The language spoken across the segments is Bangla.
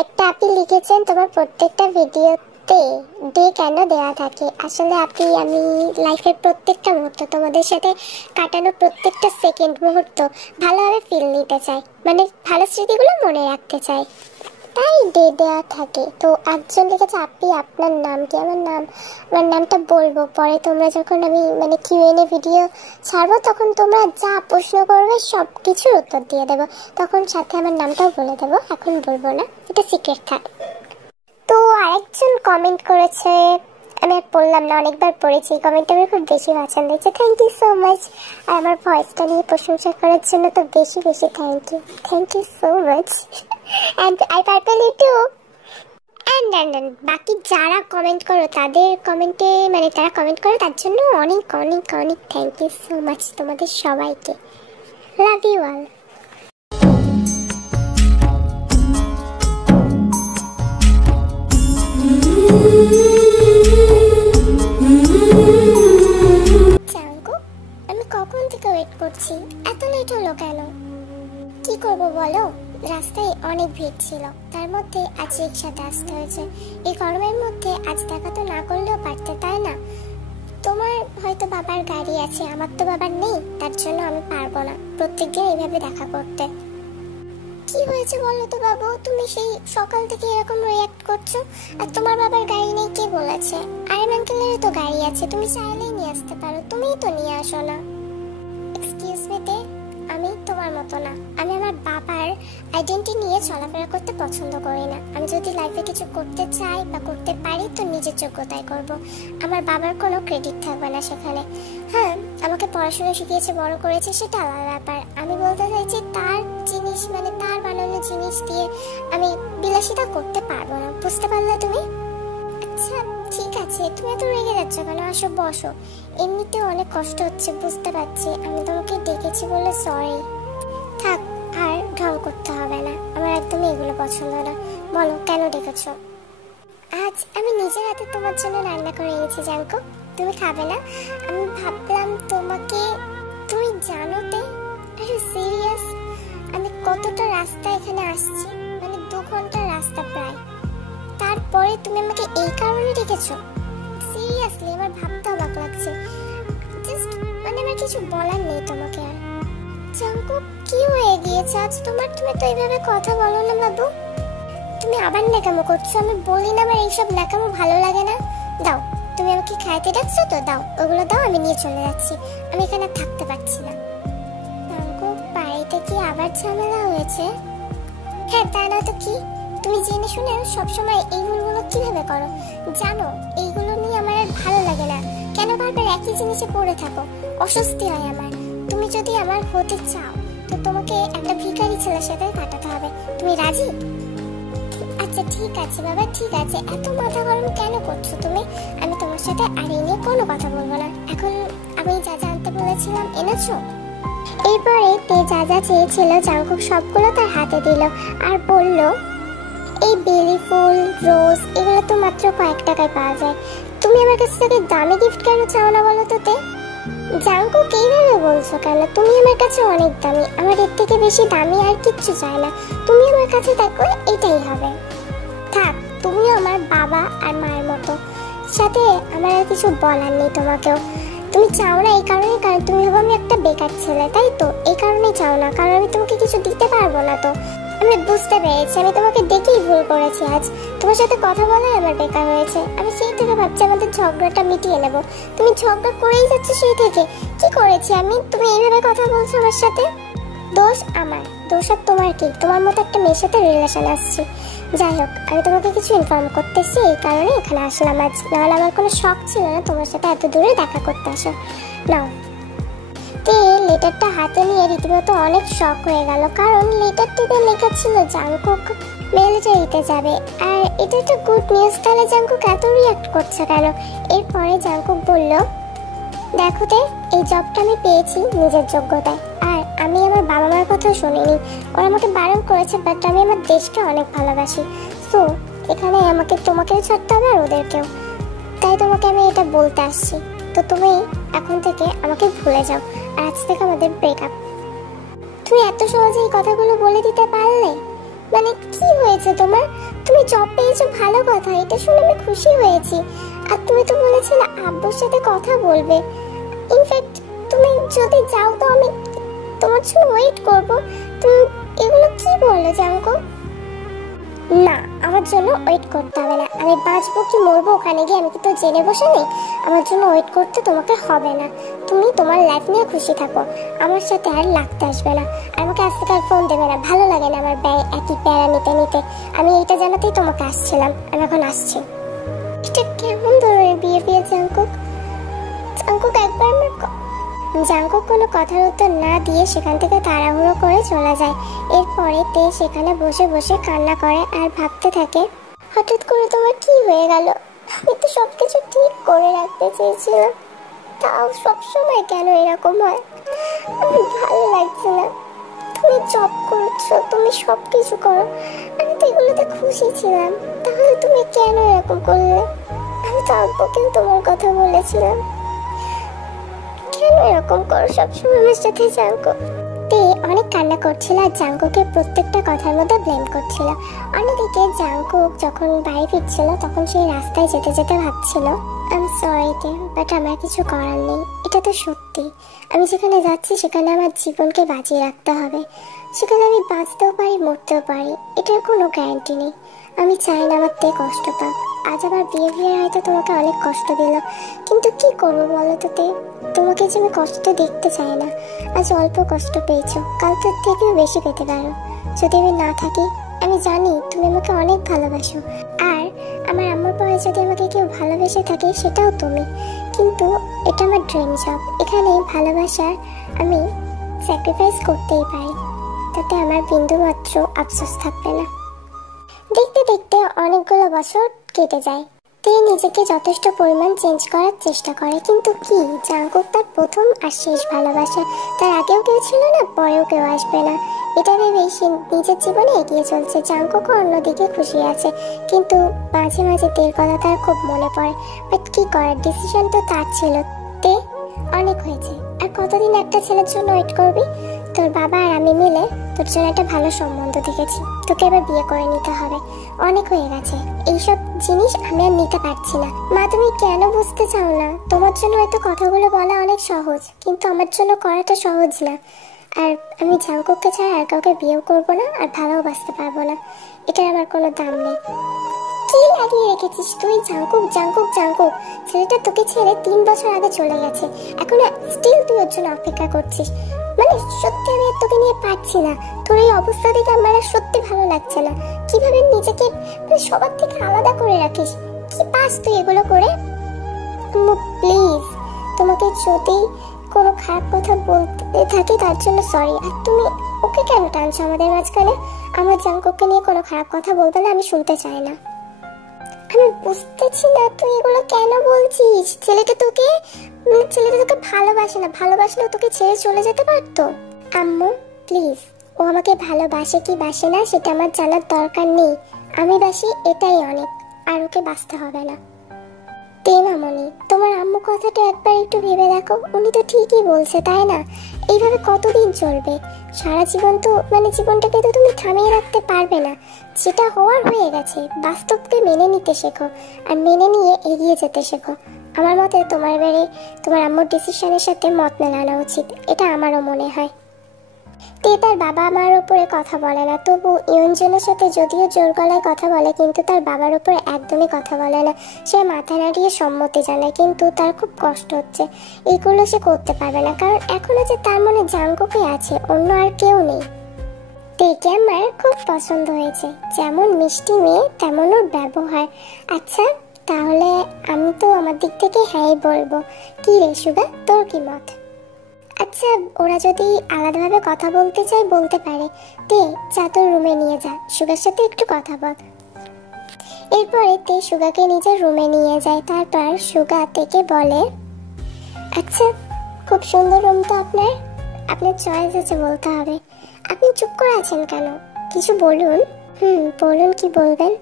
একটা আপনি লিখেছেন তোমার প্রত্যেকটা ভিডিওতে ডে কেন দেওয়া থাকে। আসলে আপনি আমি লাইফের প্রত্যেকটা মুহূর্ত তোমাদের সাথে কাটানো প্রত্যেকটা সেকেন্ড মুহূর্ত ভালোভাবে ফিল নিতে চাই, মানে ভালো স্মৃতিগুলো মনে রাখতে চাই, তাই ডে দেওয়া থাকে। তো একজন লিখেছে আপনি আপনার নাম কি। আমার নামটা বলবো পরে, তোমরা যখন আমি মানে কিউএনএ ভিডিও ছাড়বো তখন তোমরা যা প্রশ্ন করবে সব কিছুর উত্তর দিয়ে দেবো, তখন সাথে আমার নামটাও বলে দেবো, এখন বলবো না, এটা সিক্রেট থাক। তো আরেকজন কমেন্ট করেছে, আমি আর পড়লাম না, অনেকবার পড়েছি কমেন্টটা, আমার খুব বেশি পছন্দ হয়েছে। Thank you so much. আর আমার ভয়েসটা নিয়ে প্রশংসা করার জন্য তো বেশি বেশি thank you so much. And I purple you too. And বাকি যারা কমেন্ট করো তাদের কমেন্টে মানে তারা কমেন্ট করো তার জন্য অনেক অনেক অনেক থ্যাংক ইউ সো মাচ তোমাদের সবাইকে। Love you all. আমি কখন থেকে ওয়েট করছি, এত লেট হলো কেন? কি করব বলো, রাস্তায় অনেক ভিড় ছিল, তার মধ্যে আজ রিক্সাতে আসতে হয়েছে। এই গরমের মধ্যে আজ দেখা তো না করলেও পারতে, তাই না? তোমার হয়তো বাবার গাড়ি আছে, আমার তো বাবার নেই, তার জন্য আমি পারবো না প্রত্যেকদিন এইভাবে দেখা করতে। কি হয়েছে বলো তো বাবু, তুমি সেই সকাল থেকে এরকম রিঅ্যাক্ট করছো? আর তোমার বাবার গাড়ি নেই কে বলেছে? আরেম আঙ্কেলেরও তো গাড়ি আছে, তুমি চাইলেই নিয়ে আসতে পারো, তুমিই তো নিয়ে আসো না। এক্সকিউজ মি দে, আমি তোমার মতো না, আমি আমার বাবার আইডেন্টিটি নিয়ে চলাফেরা করতে পছন্দ করি না। আমি যদি লাইফে কিছু করতে চাই বা করতে পারি তো নিজের যোগ্যতায় করব, আমার বাবার কোনো ক্রেডিট থাকবে না সেখানে। হ্যাঁ, আমাকে পড়াশোনা শিখিয়েছে, বড় করেছে, সেটা আলাদা ব্যাপার। আমি বলতে চাইছি তার জিনিস মানে তার বানানো জিনিস দিয়ে আমি বিলাসিতা করতে পারবো না, বুঝতে পারলে তুমি? আচ্ছা ঠিক আছে, তুমি এত রেগে যাচ্ছ কেন? আসো বসো, এমনিতেও অনেক কষ্ট হচ্ছে বুঝতে পারছি, আমি তোমাকে ডেকেছি বলে সরি। থাক, আর ঢং করতে হবে না, আমার একদমই এগুলো পছন্দ না। বলো কেন ডেকেছো? আজ আমি নিজের হাতে তোমার জন্য রান্না করে এনেছি জাঙ্কু, তুমি খাবে না? আমি ভাবলাম তোমাকে, তুমি জানো তে? আরে সিরিয়াস, আমি কতটা রাস্তা এখানে আসছি, মানে 2 ঘন্টার রাস্তা প্রায়, তারপরে তুমি আমাকে এই কারণে ডেকেছো? সিরিয়াসলি আমার ভাবতে অবাক লাগছে, জাস্ট মানে আমার কিছু বলার নেই তোমাকে। আর জাঙ্কু কি হয়ে গিয়েছে আজ তোমার? তুমি তো এইভাবে কথা বলো না বাবু, তুমি আবার ন্যাকামো করছো। আমি বলি না আমার এইসব ন্যাকামো ভালো লাগে না। দাও, তুমি আমাকে খাইতে ডাকছো তো, দাও ওগুলো দাও, আমি নিয়ে চলে যাচ্ছি, আমি এখানে থাকতে পারছি না। জাঙ্কু বাড়িতে কি আবার ঝামেলা হয়েছে? হ্যাঁ, তা না তো কি, তুমি জেনে শুনে সবসময় এই ভুলগুলো কিভাবে করো? জানো এইগুলো নিয়ে আমার আর ভালো লাগে না, কেন বারবার একই জিনিসে পড়ে থাকো, অস্বস্তি হয় আমার। তুমি যদি আমার হতে চাও তো তোমাকে একটা ভিখারি ছেলের সাথে কাটাতে হবে, তুমি রাজি? আচ্ছা ঠিক আছে বাবা, ঠিক আছে, এত মাথা গরম কেন করছো তুমি? আমি তোমার সাথে আর এই নিয়ে কোনো কথা বলবো না। এখন আমি যা জানতে বলেছিলাম এনেছো? এরপরে তে যা যা চেয়েছিল জাঙ্কুক সবগুলো তার হাতে দিল আর বলল, এই বেলি ফুল, রোজ এগুলো তো মাত্র কয়েক টাকায় পাওয়া যায়, তুমি আমার কাছ থেকে দামি গিফট কেন চাও না বলো তো তে? জাঙ্কুক এইভাবে বলছো কেন? তুমি আমার কাছে অনেক দামি, আমার এর থেকে বেশি দামি আর কিচ্ছু চাই না, তুমি আমার কাছে দেখো এটাই হবে। থাক, তুমিও আমার বাবা আর মায়ের মতো, সাথে আমার আর কিছু বলার নেই তোমাকেও। তুমি চাও না এই কারণে, কারণ তুমি ভাবো আমি একটা বেকার ছেলে, তাই তো? এই কারণেই চাও না, কারণ আমি তোমাকে কিছু দিতে পারবো না। তো আমি বুঝতে পেরেছি, আমি তোমাকে দেখেই ভুল করেছি, আজ তোমার সাথে কথা বলাই আমার বেকার হয়েছে। আমি সেই থেকে ভাবছি আমাদের ঝগড়াটা মিটিয়ে নেব, তুমি ঝগড়া করেই যাচ্ছ সেই থেকে। কি করেছি আমি, তুমি এইভাবে কথা বলছো আমার সাথে? দোষ আমার, দোষ আর তোমার কি? তোমার মতো একটা মেয়ের সাথে রিলেশন আসছি। যাই হোক, আমি তোমাকে কিছু ইনফর্ম করতেছি, এই কারণে এখানে আসলাম আজ, নাহলে আমার কোনো শখ ছিল না তোমার সাথে এত দূরে দেখা করতে আসা। নাও। তে লেটারটা হাতে নিয়ে রীতিমতো অনেক শখ হয়ে গেল, কারণ লেটারটিতে লেখা ছিল জাঙ্কুক মিলিটারিতে যাবে। আর এটা একটা গুড নিউজ, তাহলে জাঙ্কুক এত রিঅ্যাক্ট করছে কেন? এরপরে জাঙ্কুক বলল, দেখো তে, এই জবটা আমি পেয়েছি নিজের যোগ্যতায়, আর আমি আমার বাবা মার কথা শুনিনি, ওরা আমাকে বারণ করেছে, বাট আমি আমার দেশকে অনেক ভালোবাসি। সো এখানে আমাকে তোমাকেও ছাড়তে হবে আর ওদেরকেও, তাই তোমাকে আমি এটা বলতে আসছি। তো তুমি এখন থেকে আমাকে ভুলে যাও, আর আজ থেকে আমাদের ব্রেকআপ। তুমি এত সহজে এই কথাগুলো বলে দিতে পারলে? মানে কি হয়েছে তোমার? তুমি জব পেয়েছো, ভালো কথা, এটা শুনে আমি খুশি হয়েছি। আর তুমি তো বলেছিলে আব্বুর সাথে কথা বলবে। ইনফ্যাক্ট তুমি যদি যাও তো আমি তোমার জন্য ওয়েট করব। তুমি এগুলো কি বলো জাঙ্কো? না, আমার জন্য ওয়েট করতে হবে না। আমি বাঁচবো কি মরবো ওখানে গিয়ে আমি কি তো জেনে বসে নেই? আমার জন্য ওয়েট করতে তোমাকে হবে না। তুমি তোমার লাইফ নিয়ে খুশি থাকো, আমার সাথে আর লাগতে আসবে না। আমাকে আজ থেকে আর ফোন দেবে না, ভালো লাগে না আমার একই প্যারা নিতে নিতে। আমি এইটা জানাতেই তোমাকে আসছিলাম, আমি এখন আসছি। এটা কেমন ধরনের বিহেভিয়ার জাঙ্কুক? জাঙ্কুক একবার আমার জাঙ্কুক কোনো কথার উত্তর না দিয়ে সেখান থেকে তাড়াহুড়ো করে চলে যায়। এরপরে তে সেখানে বসে বসে কান্না করে আর ভাবতে থাকে, হঠাৎ করে তোমার কি হয়ে গেল? আমি তো সবকিছু ঠিক করে রাখতে চেয়েছিলাম, তাও সবসময় কেন এরকম হয়? আমার ভালো লাগছে না। তুমি জব করছো, তুমি সবকিছু করো, আমি তো এগুলোতে খুশি ছিলাম, তাহলে তুমি কেন এরকম করলে? আমি তো আব্বুকেও তোমার কথা বলেছিলাম। কেন এরকম করো সবসময় আমার সাথে জাঙ্কো? তে অনেক কান্না করছিল আর জাঙ্কুকের প্রত্যেকটা কথার মধ্যে ব্লেম করছিল। অন্যদিকে জাঙ্কুক যখন বাড়ি ফিরছিল তখন সেই রাস্তায় যেতে যেতে ভাবছিল, আই এম সরি তে, বাট আমার কিছু করার নেই। এটা তো সত্যি, আমি যেখানে যাচ্ছি সেখানে আমার জীবনকে বাঁচিয়ে রাখতে হবে। সেখানে আমি বাঁচতেও পারি, মরতেও পারি, এটার কোনো গ্যারান্টি নেই। আমি চাই না আমার তে কষ্ট পাক। আজ আমার বিহেভিয়ার হয়তো তোমাকে অনেক কষ্ট দিল, কিন্তু কি করবো বলো তো তে? তোমাকে যে আমি কষ্ট দেখতে চাই না। আজ অল্প কষ্ট পেয়েছো, কাল তোর থেকেও বেশি পেতে পারো যদি আমি না থাকি। আমি জানি তুমি আমাকে অনেক ভালোবাসো, আর আমার আম্মুর পরে যদি আমাকে কেউ ভালোবেসে থাকে সেটাও তুমি। কিন্তু এটা আমার ড্রিম জব, এখানে ভালোবাসার আমি স্যাক্রিফাইস করতেই পারি, তাতে আমার বিন্দু মাত্র আফসোস থাকবে না। দেখতে দেখতে অনেকগুলো বছর কেটে যায়। তিনি নিজেকে যথেষ্ট পরিমাণ চেঞ্জ করার চেষ্টা করে, কিন্তু কি জাঙ্কুক তার প্রথম আর শেষ ভালোবাসা। তার আগেও কেউ ছিল না, পরেও কেউ আসবে না, এটা ভেবেই সে নিজের জীবনে এগিয়ে চলছে। জাঙ্কুকও অন্যদিকে খুশি আছে, কিন্তু মাঝে মাঝে তের কথা তার খুব মনে পড়ে। বাট কি করার, ডিসিশন তো তার ছিল। তে, অনেক হয়েছে, আর কতদিন একটা ছেলের জন্য ওয়েট করবি? তোর বাবা আর আমি মিলে তোর জন্য একটা ভালো সম্বন্ধ দেখেছি, তোকে এবার বিয়ে করে নিতে হবে। অনেক হয়ে গেছে, এইসব জিনিস আমি আর নিতে পারছি না। মা, তুমি কেন বুঝতে চাও না? তোমার জন্য হয়তো কথাগুলো বলা অনেক সহজ, কিন্তু আমার জন্য করাটা সহজ না। আর আমি জাঙ্কুককে ছাড়া আর কাউকে বিয়েও করবো না, আর ভালোবাসতে পারবো না। এটার আমার কোনো দাম নেই। কি লাগিয়ে রেখেছিস তুই? জাঙ্কুক জাঙ্কুক জাঙ্কুক, ছেলেটা তোকে ছেড়ে 3 বছর আগে চলে গেছে, এখন স্টিল তুই ওর জন্য অপেক্ষা করছিস। মানে সত্যি আমি তোকে নিয়ে পারছি না। তোর এই অবস্থা দেখে আমার সত্যি ভালো লাগছে না। কিভাবে নিজেকে মানে সবার থেকে আলাদা করে রাখিস? কি পাস তুই এগুলো করে? প্লিজ, তোমাকে যদি কোনো খারাপ কথা বলতে থাকি তার জন্য সরি। আর তুমি ওকে কেন টানছো আমাদের মাঝখানে? আমার জাঙ্কুককে নিয়ে কোনো খারাপ কথা বলবে না, আমি শুনতে চাই না। আমি বুঝতেছি না তুই এগুলো কেন বলছিস। ছেলেটা তোকে ভালোবাসে না, ভালোবাসলেও তোকে ছেড়ে চলে যেতে পারতো। আম্মু প্লিজ, ও আমাকে ভালোবাসে কি বাসে না সেটা আমার জানার দরকার নেই। আমি বাসি, এটাই অনেক, আর ওকে বাসতে হবে না। তে মামনি, তোমার আম্মু কথাটা একবার একটু ভেবে দেখো, উনি তো ঠিকই বলছে, তাই না? এইভাবে কতদিন চলবে? সারা জীবন তো জীবনটাকে তো তুমি থামিয়ে রাখতে পারবে না। যেটা হওয়ার হয়ে গেছে, বাস্তবকে মেনে নিতে শেখো, আর মেনে নিয়ে এগিয়ে যেতে শেখো। আমার মতে তোমার তোমার আম্মুর ডিসিশনের সাথে মত মেলানো উচিত, এটা আমারও মনে হয়। তে তার বাবা মার উপরে কথা বলে না, তবু ইয়ঞ্জনের সাথে যদিও জোর গলায় কথা বলে, কিন্তু তার বাবার উপরে একদমই কথা বলে না। সে মাথা নাড়িয়ে সম্মতি জানায়, কিন্তু তার খুব কষ্ট হচ্ছে। এগুলো সে করতে পারবে না, কারণ এখনো যে তার মনে জাঙ্কুকই আছে, অন্য আর কেউ নেই। তেকে আমার খুব পছন্দ হয়েছে, যেমন মিষ্টি মেয়ে তেমন ওর ব্যবহার। আচ্ছা তাহলে আমি তো আমার দিক থেকে হ্যাঁই বলবো। কি রে সুগা, তোর কি মত? আচ্ছা, ওরা যদি আলাদাভাবে কথা বলতে চায় বলতে পারে। তে যা তোর রুমে নিয়ে যা, সুগার সাথে একটু কথা বল। এরপরে তে সুগাকে নিজের রুমে নিয়ে যায়। তারপর সুগা তেকে বলে, আচ্ছা খুব সুন্দর রুম তো আপনার, আপনার চয়েস আছে বলতে হবে। আপনি চুপ করে আছেন কেন? কিছু বলুন। বলুন, কি বলবেন?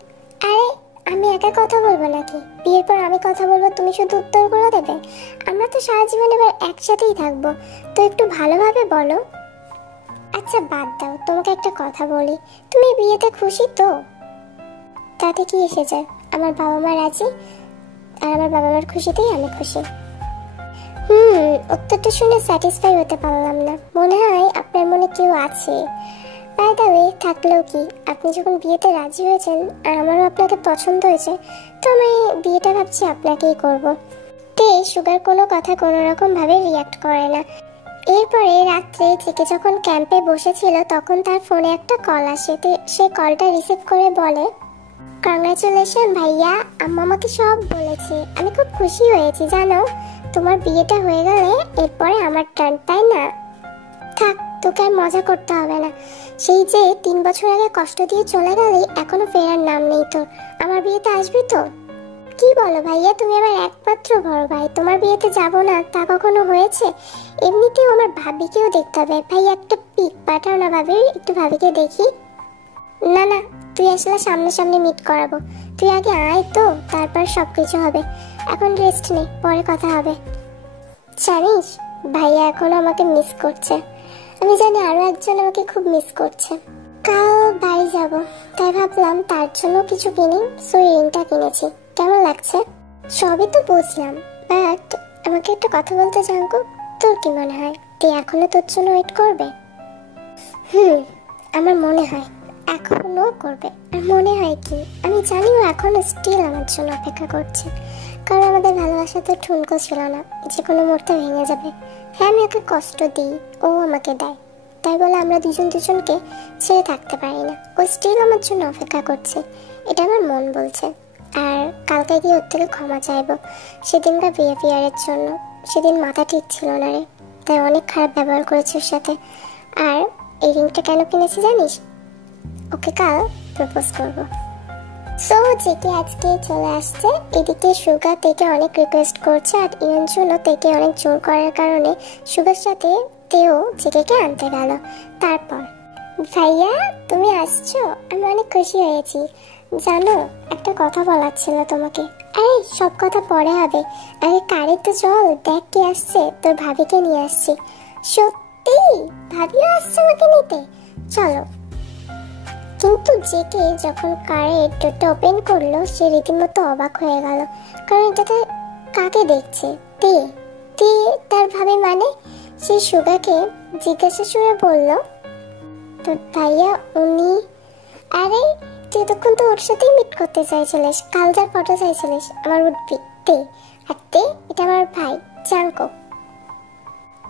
আরে আমি একা কথা বলবো নাকি? বিয়ের পর আমি কথা বলবো, তুমি শুধু উত্তরগুলো দেবে? আমরা তো সারা জীবন এবার একসাথেই থাকবো, তো একটু ভালোভাবে বলো। আচ্ছা বাদ দাও, তোমাকে একটা কথা বলি, তুমি বিয়েতে খুশি তো? তাতে কি এসে যায়, আমার বাবা মা রাজি, আর আমার বাবা মার খুশিতেই আমি খুশি। উত্তরটা শুনে স্যাটিসফাই হতে পারলাম না। মনে হয় আপনার মনে কেউ আছে। বাই দ্য ওয়ে, থাকলেও কি, আপনি যখন বিয়েতে রাজি হয়েছেন আর আমারও আপনাকে পছন্দ হয়েছে, তো আমি বিয়েটা ভাবছি আপনাকেই করব। তে সুগার কোনো কথা কোনো রকম ভাবে রিয়াক্ট করে না। এরপরে রাত্রে থেকে যখন ক্যাম্পে বসেছিল তখন তার ফোনে একটা কল আসে। সে কলটা রিসিভ করে বলে, কংগ্রাচুলেশন ভাইয়া, আম্মা আমাকে সব বলেছে, আমি খুব খুশি হয়েছি জানো। তোমার বিয়েটা হয়ে গেলে এরপরে আমার টার্ন, তাই না? থাক, তোকে আর মজা করতে হবে না। সেই যে 3 বছর আগে কষ্ট দিয়ে চলে গেলে এখনো ফেরার নাম নেই তোর। আমার বিয়েতে আসবি তো? কি বলো ভাইয়া, তুমি আমার একমাত্র বড় ভাই, তোমার বিয়েতে যাব না তা কখনো হয়েছে? এমনিতেও আমার ভাবিকেও দেখতে হবে। ভাই একটা পিক পাঠাও না ভাবি, একটু ভাবিকে দেখি। না না, তুই আসলে সামনাসামনি মিট করাবো, তুই আগে আয় তো, তারপর সবকিছু হবে। এখন রেস্ট নে, পরে কথা হবে। জানিস ভাইয়া এখনো আমাকে মিস করছে। আমি জানি আরো একজন আমাকে খুব মিস করছে। কাল বাড়ি যাব, তাই ভাবলাম তার জন্য কিছু কিনি, সো রিংটা কিনেছি। কেমন লাগছে? সবই তো বুঝলাম, বাট আমাকে একটা কথা বলতে জানকো, তোর কি মনে হয় তুই এখনো তোর জন্য ওয়েট করবে? আমার মনে হয় এখনো করবে। আর মনে হয় কি, আমি জানি ও এখনো স্টিল আমার জন্য অপেক্ষা করছে, কারণ আমাদের ভালোবাসা তো ঠুনকো ছিল না যে কোনো মুহূর্তে ভেঙে যাবে। হ্যাঁ, আমি ওকে কষ্ট দিই, ও আমাকে দেয়, তাই বলে আমরা দুজনকে ছেড়ে থাকতে পারি না। ও স্টিল আমার জন্য অপেক্ষা করছে, এটা আমার মন বলছে। আর কালকে গিয়ে ওর থেকে ক্ষমা চাইবো সেদিনকার বিহেভিয়ারের জন্য। সেদিন মাথা ঠিক ছিল না রে, তাই অনেক খারাপ ব্যবহার করেছে ওর সাথে। আর এই রিংটা কেন কিনেছি জানিস? ওকে কাল প্রপোজ করবো। সো জেকে আজকে চলে আসছে, এদিকে সুগা তেকে অনেক রিকোয়েস্ট করছে, আর জন্য তেকে অনেক জোর করার কারণে সুগার সাথে তেও জেকে আনতে গেল। তারপর, ভাইয়া তুমি আসছো, আমি অনেক খুশি হয়েছি। জানো একটা কথা বলার ছিল তোমাকে। আরে সব কথা পরে হবে, আগে কারে তো চল, দেখ কে আসছে। তোর ভাবিকে নিয়ে আসছি। সত্যি? ভাবিও আসছে আমাকে নিতে? চলো। কিন্তু জেকে যখন কারের ডোরটা ওপেন করলো সে রীতিমতো অবাক হয়ে গেল, কারণ এটাতে কাকে দেখছে? তে তে তার ভাবে মানে? সে সুগাকে জিজ্ঞাসা সুরে বলল, তো ভাইয়া উনি? আরে তুই তখন তো ওর সাথেই মিট করতে চাইছিলিস, কাল যার ফটো চাইছিলিস, আমার উঠবি তে। আর তে এটা আমার ভাই জাঙ্কুক।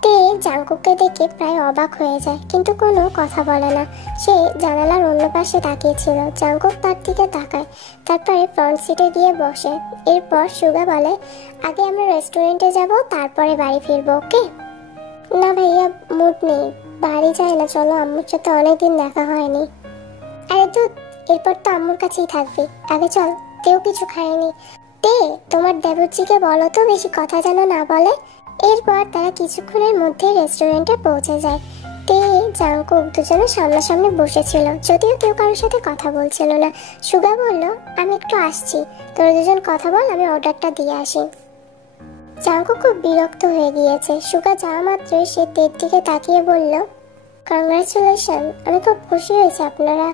তে জাঙ্কুককে দেখে প্রায় অবাক হয়ে যায়, কিন্তু কোনো কথা বলে না। সে জানালার অন্য পাশে তাকিয়েছিল। জাঙ্কুক তার দিকে তাকায়, তারপরে ফ্রন্ট সিটে গিয়ে বসে। এরপর সুগা বলে, আগে আমরা রেস্টুরেন্টে যাব, তারপরে বাড়ি ফিরবো, ওকে? না ভাইয়া, মুড নেই, বাড়ি যায় না, চলো, আম্মুর সাথে অনেকদিন দেখা হয়নি। আরে তো এরপর তো আম্মুর কাছেই থাকবি, আগে চল। তেও কিছু খায়নি। তে তোমার দেবরজিকে বলো তো বেশি কথা যেন না বলে। এরপর তারা কিছুক্ষণের মধ্যে রেস্টুরেন্টে পৌঁছে যায়। তে জাঙ্কুক দুজনে সামনাসামনি বসেছিল, যদিও কেউ কারোর সাথে কথা বলছিল না। সুগা বলল, আমি একটু আসছি, তোরা দুজন কথা বল, আমি অর্ডারটা দিয়ে আসি। জাঙ্কুক খুব বিরক্ত হয়ে গিয়েছে। সুগা যাওয়া মাত্রই সে তের দিকে তাকিয়ে বলল, কংগ্রাচুলেশন, আমি খুব খুশি হয়েছি আপনারা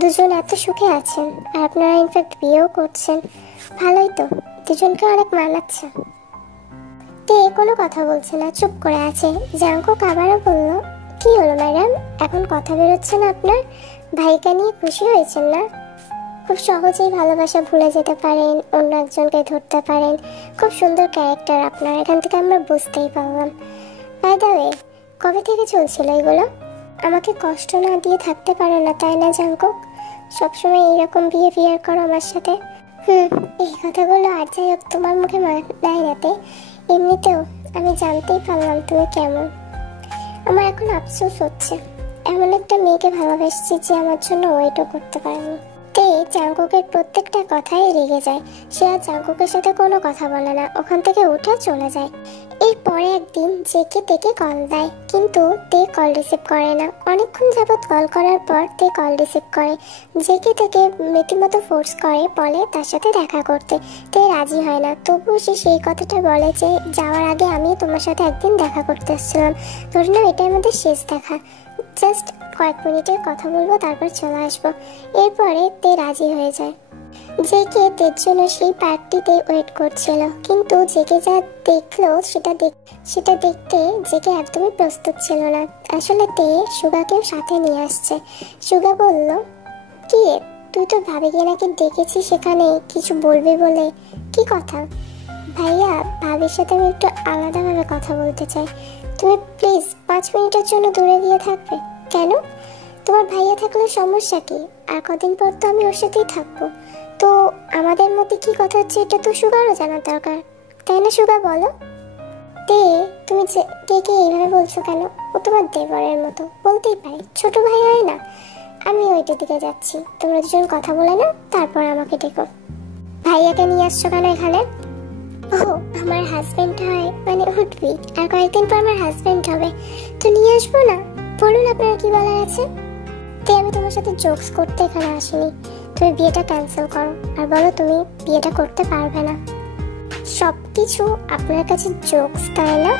দুজন এত সুখে আছেন, আর আপনারা ইনফ্যাক্ট বিয়েও করছেন। ভালোই তো, দুজনকে অনেক মানাচ্ছে। তে কোনো কথা বলছে না, চুপ করে আছে। জাঙ্কুক আবারও বলল, কি হলো ম্যাডাম, এখন কথা বেরোচ্ছে না আপনার? ভাইকে নিয়ে খুশি হয়েছেন না? খুব সহজেই ভালোবাসা ভুলে যেতে পারেন, অন্য একজনকে ধরতে পারেন, খুব সুন্দর ক্যারেক্টার আপনার, এখান থেকে আমরা বুঝতেই পারলাম। বাই দ্য ওয়ে, কবে থেকে চলছিল এগুলো? আমাকে কষ্ট না দিয়ে থাকতে পারো না তাই না জাঙ্কুক? সবসময় এইরকম বিহেভিয়ার করো আমার সাথে। এই কথাগুলো আর যাই হোক তোমার মুখে মানায় নাতে, এমনিতেও আমি জানতেই পারলাম তুমি কেমন। আমার এখন আফসোস হচ্ছে, এমন একটা মেয়েকে ভালোবাসছি যে আমার জন্য ওয়েটও করতে পারেনি। তে জাঙ্কুকের প্রত্যেকটা কথাই রেগে যায়। সে আর জাঙ্কুকের সাথে কোনো কথা বলে না, ওখান থেকে উঠে চলে যায়। এরপরে একদিন জেকে তেকে কল দেয়, কিন্তু তে কল রিসিভ করে না। অনেকক্ষণ যাবৎ কল করার পর তে কল রিসিভ করে। জেকে তেকে রীতিমতো ফোর্স করে, বলে তার সাথে দেখা করতে। তে রাজি হয় না, তবুও সে সেই কথাটা বলে যে যাওয়ার আগে আমি তোমার সাথে একদিন দেখা করতে এসেছিলাম, ধরে নাও এটাই আমাদের শেষ দেখা। জাস্ট কয়েক মিনিটের কথা বলবো, তারপর চলে আসবো। এরপরে তে রাজি হয়ে যায়। জেকে তের জন্য সেই পার্কটিতে ওয়েট করছিল, কিন্তু জেকে যা দেখলো সেটা দেখতে জেকে একদমই প্রস্তুত ছিল না। আসলে তে সুগাকেও সাথে নিয়ে আসছে। সুগা বলল, কি তুই তো ভাবিকে নাকি ডেকেছি সেখানে কিছু বলবি বলে, কি কথা? ভাইয়া, ভাবির সাথে আমি একটু আলাদাভাবে কথা বলতে চাই। তুমি প্লিজ 5 মিনিটের জন্য দূরে গিয়ে থাকবে। কেন? তোমার ভাইয়া থাকলে সমস্যা কি? আর কদিন পর তো আমি ওর সাথেই থাকবো। তো আমাদের মধ্যে কি কথা হচ্ছে এটা তো সুগারও জানার দরকার, তাই না সুগা, বলো? তে, তুমি কে এইভাবে বলছো কেন? ও তোমার দেবরের মতো, বলতেই পারে, ছোট ভাই হয় না? আমি ওইটার দিকে যাচ্ছি, তোমরা দুজন কথা বলে না, তারপর আমাকে ডেকো। ভাইয়াকে নিয়ে আসছো কেন এখানে? ও, আমার হাজবেন্ড হয় মানে উঠবি, আর কয়েকদিন পর আমার হাজবেন্ড হবে, তো নিয়ে আসবো না? বলুন আপনার কি বলার আছে। তে, আমি তোমার সাথে জোকস করতে এখানে আসিনি। তুমি বিয়েটা ক্যান্সেল করো, আর বলো তুমি বিয়েটা করতে পারবে না। সবকিছু আপনার কাছে জোকস, তাই না?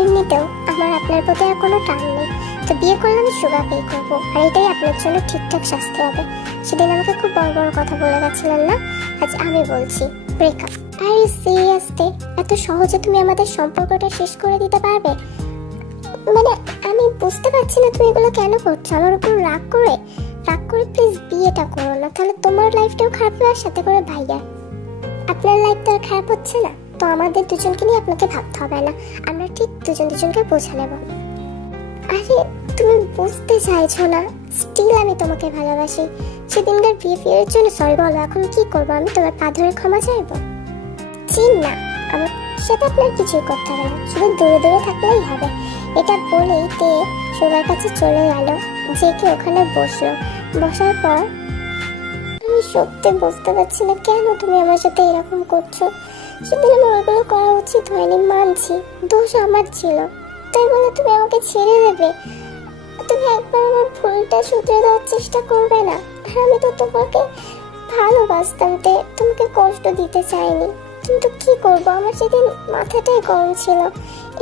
এমনিতেও আমার আপনার প্রতি আর কোনো টান নেই, তো বিয়ে করলে আমি সুগাকেই করবো, আর এটাই আপনার জন্য ঠিকঠাক শাস্তি হবে। সেদিন আমাকে খুব বড় বড় কথা বলে গেছিলেন না, আজ আমি বলছি, ব্রেকআপ। আর সিরিয়াসলি এত সহজে তুমি আমাদের সম্পর্কটা শেষ করে দিতে পারবে? মানে আমি বুঝতে পারছি না তুমি এগুলো কেন করছো আমার উপর রাগ করে। প্লিজ বিয়েটা করো না, তাহলে তোমার লাইফটাও খারাপ হবে, আর সাথে করে ভাইয়া। আপনার লাইফ তো আর খারাপ হচ্ছে না, তো আমাদের দুজনকে নিয়ে আপনাকে ভাবতে হবে না, আমরা ঠিক দুজনকে বোঝা নেব। আরে তুমি বুঝতে চাইছো না, স্টিল আমি তোমাকে ভালোবাসি। সেদিনকার বিহেভিয়ারের জন্য সরি বলো, এখন কি করবো? আমি তোমার পা ধরে ক্ষমা চাইবো? চিন না, আমার সেটা আপনার কিছুই করতে হবে না, শুধু দূরে দূরে থাকলেই হবে। এটা বলেই তে সুগার কাছে চলে গেল, জেকে ওখানে বসলো। বসার পর, আমি সত্যি বুঝতে পারছি না কেন তুমি আমার সাথে এরকম করছো। সেদিন আমার ওগুলো করা উচিত হয়নি, মানছি, দোষ আমার ছিল, তাই বলে তুমি আমাকে ছেড়ে দেবে? তুমি একবার আমার ভুলটা শুধরে দেওয়ার চেষ্টা করবে না? আর আমি তো তোমাকে ভালোবাসতাম, তোমাকে কষ্ট দিতে চাইনি, কিন্তু কি করবো, আমার সেদিন মাথাটাই গরম ছিল।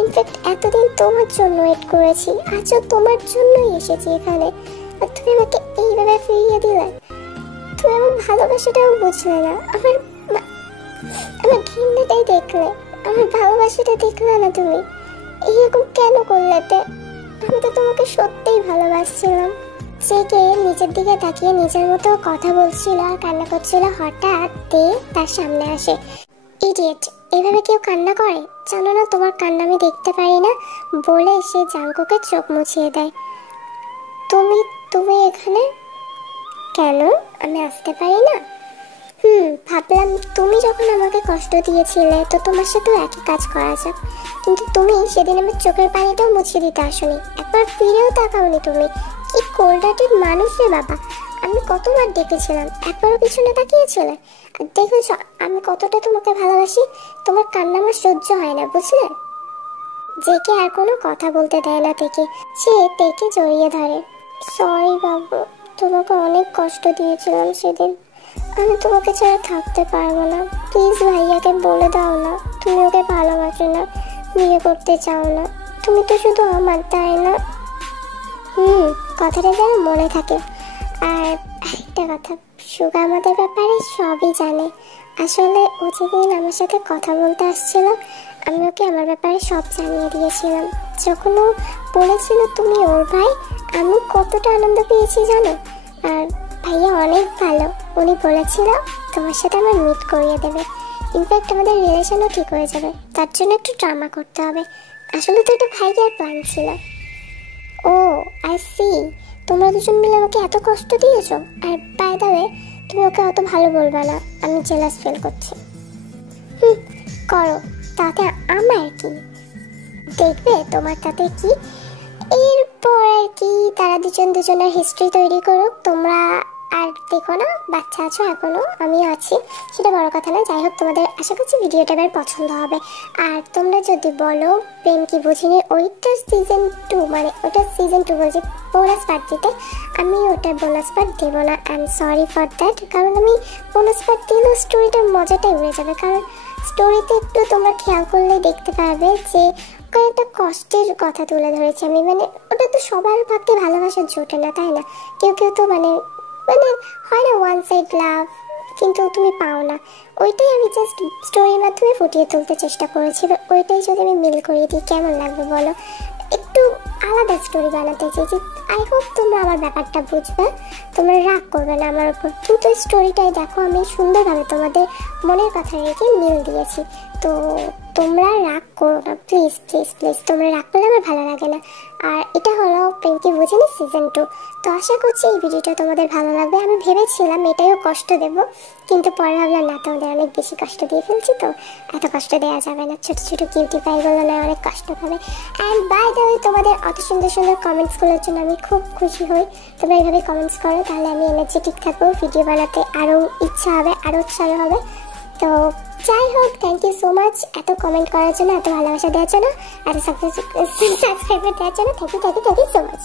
ইনফ্যাক্ট এতদিন তোমার জন্য ওয়েট করেছি, আজও তোমার জন্যই এসেছি এখানে, আর তুমি আমাকে এইভাবে ফিরিয়ে দিলে। তুমি আমার ভালোবাসাটাও বুঝলে না, আমার ঘৃণাটাই দেখলে, আমার ভালোবাসাটা দেখলে না। তুমি এইরকম কেন করলে? আমি তো তোমাকে সত্যিই ভালোবাসছিলাম। জেকে নিচের দিকে তাকিয়ে নিজের মতো কথা বলছিল আর কান্না করছিল। হঠাৎ তার সামনে আসে। ইডিয়েট, এভাবে কেউ কান্না করে? জানো না তোমার কান্না আমি দেখতে পারি না, বলে সে জাঙ্কুকে চোখ মুছিয়ে দেয়। তুমি এখানে কেন? আমি আসতে পারি না? ভাবলাম তুমি যখন আমাকে কষ্ট দিয়েছিলে তো তোমার সাথেও একই কাজ করা যাক, কিন্তু তুমি সেদিন আমার চোখের পানিটাও মুছিয়ে দিতে আসোনি, একবার ফিরেও তাকাওনি। তুমি কি কোল্ড-হার্টেড মানুষ রে বাবা। আমি কতবার ডেকেছিলাম, একবারও পিছনে তাকিয়েছিলে? আর দেখেছ আমি কতটা তোমাকে ভালোবাসি। তোমার কান্না আমার সহ্য হয় না, বুঝলে? জেকে আর কোনো কথা বলতে দেয় না থেকে, সে তেকে জড়িয়ে ধরে। সরি বাবু, তোমাকে অনেক কষ্ট দিয়েছিলাম সেদিন, আমি তোমাকে ছাড়া থাকতে পারবো না। প্লিজ ভাইয়াকে বলে দাও না তুমি ওকে ভালোবাসো না, বিয়ে করতে চাও না। তুমি তো শুধু আমার, তাই না? কথাটা যেন মনে থাকে। আর একটা কথা, সুগা আমাদের ব্যাপারে সবই জানে। আসলে ও যেদিন আমার সাথে কথা বলতে আসছিল, আমি ওকে আমার ব্যাপারে সব জানিয়ে দিয়েছিলাম। যখন ও বলেছিল তুমি ওর ভাই, আমি কতটা আনন্দ পেয়েছি জানো। আর ভাইয়া অনেক ভালো, উনি বলেছিল তোমার সাথে আমার মিট করিয়ে দেবে। ইনফ্যাক্ট আমাদের রিলেশনও ঠিক হয়ে যাবে, তার জন্য একটু ড্রামা করতে হবে। আসলে তো এটা ভাইয়ার প্ল্যান ছিল। ও আই সি, তোমরা দুজন মিলে আমাকে এত কষ্ট দিয়েছো। আর বাই দ্য ওয়ে, তুমি ওকে অত ভালো বলবে না, আমি জেলাস ফিল করছি। করো, তাতে আমার কি? দেখবে তোমার তাতে কি। এরপর আর কি তারা দুজনের হিস্ট্রি তৈরি করুক, তোমরা আর দেখো না, বাচ্চা আছো এখনো, আমিও আছি, সেটা বড় কথা না। যাই হোক, তোমাদের আশা করছি ভিডিওটা এবার পছন্দ হবে। আর তোমরা যদি বলো প্রেম কি বুঝিনি ওইটা সিজন 2, মানে ওটা সিজন 2 বলছি, বোনাস পার্ট দিতে, আমি ওটা বোনাস পার্ট দেবো না। I am sorry for that, কারণ আমি বোনাস পার্ট দিলেও স্টোরিটার মজাটাই উড়ে যাবে। কারণ স্টোরিতে একটু তোমরা খেয়াল করলে দেখতে পারবে যে করে একটা কষ্টের কথা তুলে ধরেছি আমি, মানে ওটা তো সবার ভাগ্যে ভালোবাসা জোটে না, তাই না? কেউ কেউ তো মানে মানে হয় না ওয়ান সাইড লাভ, কিন্তু তুমি পাও না। ওইটাই আমি জাস্ট স্টোরির মাধ্যমে ফুটিয়ে তুলতে চেষ্টা করেছি। এবার ওইটাই যদি আমি মিল করিয়ে দিই কেমন লাগবে বলো? একটু আলাদা স্টোরি বানাতে চেয়েছি। আই হোপ তোমরা আমার ব্যাপারটা বুঝবে, তোমরা রাগ করবে না আমার উপর। কিন্তু স্টোরিটাই দেখো আমি সুন্দরভাবে তোমাদের মনের কথা রেখে মিল দিয়েছি। তো তোমরা রাগ করো না প্লিজ প্লিজ প্লিজ, তোমরা রাগ করলে আমার ভালো লাগে না। আর এটা হলো প্রেমকে বুঝিনি সিজন 2। তো আশা করছি এই ভিডিওটা তোমাদের ভালো লাগবে। আমি ভেবেছিলাম এটাইও কষ্ট দেবো, কিন্তু পরে ভাবলাম না, তোমাদের অনেক বেশি কষ্ট দিয়ে ফেলছি, তো এত কষ্ট দেওয়া যাবে না। ছোটো ছোটো কিউটি পাইগুলো না অনেক কষ্ট পাবে। অ্যান্ড বাই দ্য ওয়ে, তোমাদের অত সুন্দর সুন্দর কমেন্টসগুলোর জন্য আমি খুব খুশি হই। তোমরা এইভাবে কমেন্টস করো, তাহলে আমি এনার্জেটিক থাকবো, ভিডিও বানাতে আরও ইচ্ছা হবে, আরও উৎসাহ হবে। তো যাই হোক, থ্যাংক ইউ সো মাচ এত কমেন্ট করার জন্য, এত ভালোবাসা দেওয়ার জন্য, এত সাবস্ক্রাইবার দেওয়ার জন্য। Thank you so much.